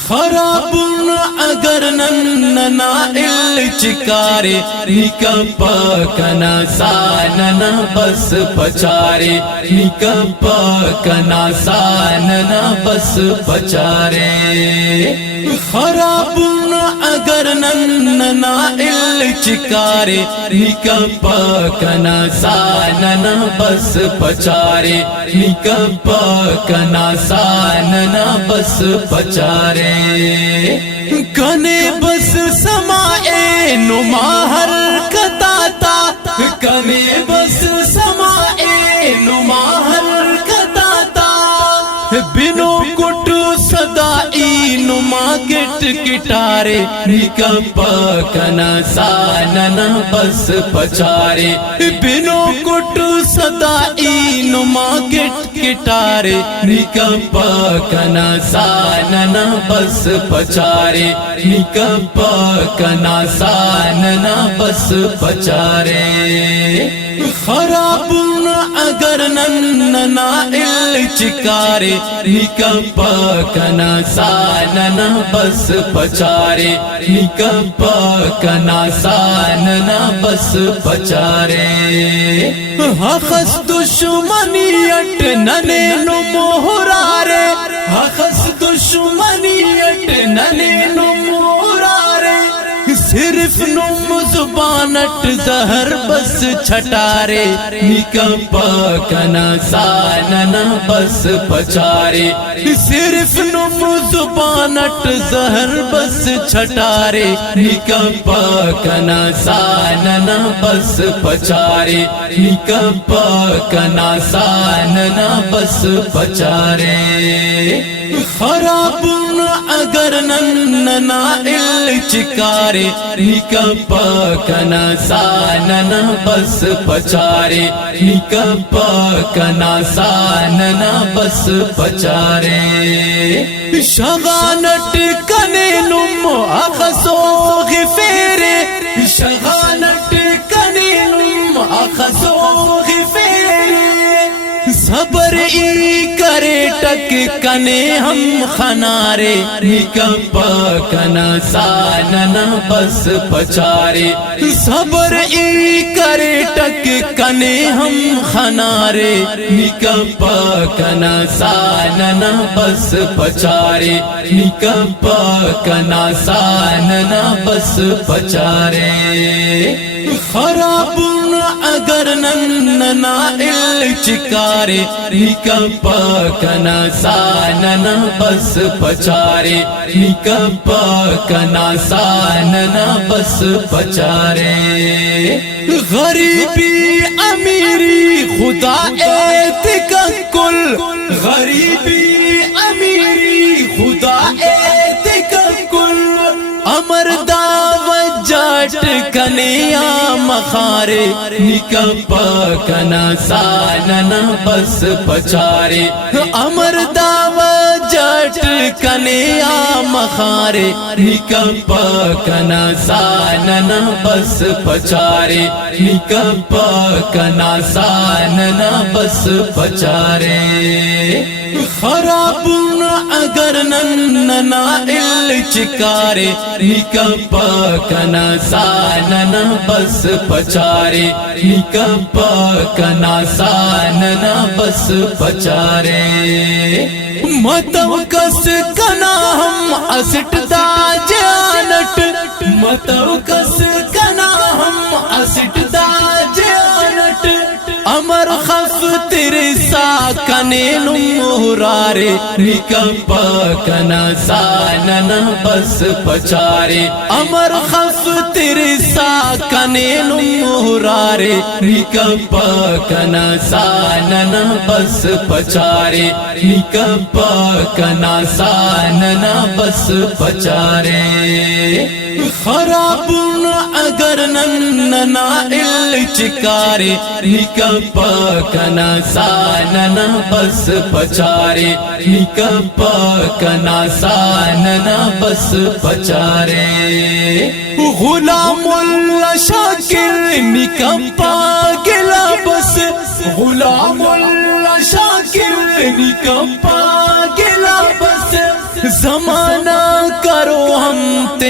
خرابون اگر نننا الچکارے نکپا کنا ساننا بس پچارے نکپا کنا ساننا بس پچارے خرابون اگر نننا الچکارے نکپا کنا ساننا بس پچارے نکپا کنا ساننا بس پچارے کنے بس سمائے نماہر کتاتا کنے بس سمائے نماہر کتاتا بنو کٹ صدائی نما گٹ گٹارے نکپا کنا ساننا بس پچارے بنو کٹ صدائی نما گٹ گٹارے نکپا کنا ساننا بس پچارے نکپا کنا ساننا بس پچارے خرابون اگر نننا الچکارے نکپا کنا ساننا بس پچارے نکپا کنا ساننا بس پچارے حقس دشمنیت ننے نمہرارے حقس دشمنیت ننے نمہرارے صرف نم زبانت زہر بس چھٹارے نکپا کنا ساننا بس پچارے صرف نم زبانت زہر بس چھٹارے نکپا کنا ساننا بس پچارے نکپا کنا ساننا بس پچارے خرابون اگر نننا الچکارے نکپا کنا ساننا بس پچارے نکپا کنا ساننا بس پچارے شغانت کنے نم اخسو غفیرے شغانت کنے نم اخسو غفیرے صبر ای کرے ٹک کنے ہم خنارے نکپا کنا ساننا بس پچارے صبر ای کرے ٹک کنے ہم خنارے نکپا کنا ساننا بس پچارے نکپا کنا ساننا بس پچارے خرابون اگر نننا الچکارے نکپا کنا ساننا بس پچارے نکپا کنا ساننا بس پچارے غریبی امیری خدا اعتکل غریبی امیری خدا اعتکل امر دعوت جاٹ کنیا مخارے نکپا کنا ساننا بس پچارے امر دعوت جاٹ کنیا مخارے نکپا کنا ساننا بس پچارے نکپا کنا ساننا بس پچارے خرابون اگر نننا الچکارے نکپا کنا ساننا بس پچارے نکپا کنا ساننا بس پچارے متو کس کنا ہم اسٹ دا جانٹ متو کس کنا ہم اسٹ دا جانٹ امر خف تیرے سا کنے نمہرارے نکپا کنا ساننا بس پچارے امر خف تیرے سا کنے نمہرارے نکپا کنا ساننا بس پچارے نکپا کنا ساننا بس پچارے خرابون اگر نننا الچکارے نکپا کنا ساننا بس پچارے نکپا کنا ساننا بس پچارے غلام اللہ شاکر نکپا گلا بس غلام اللہ شاکر نکپا گلا بس زمانہ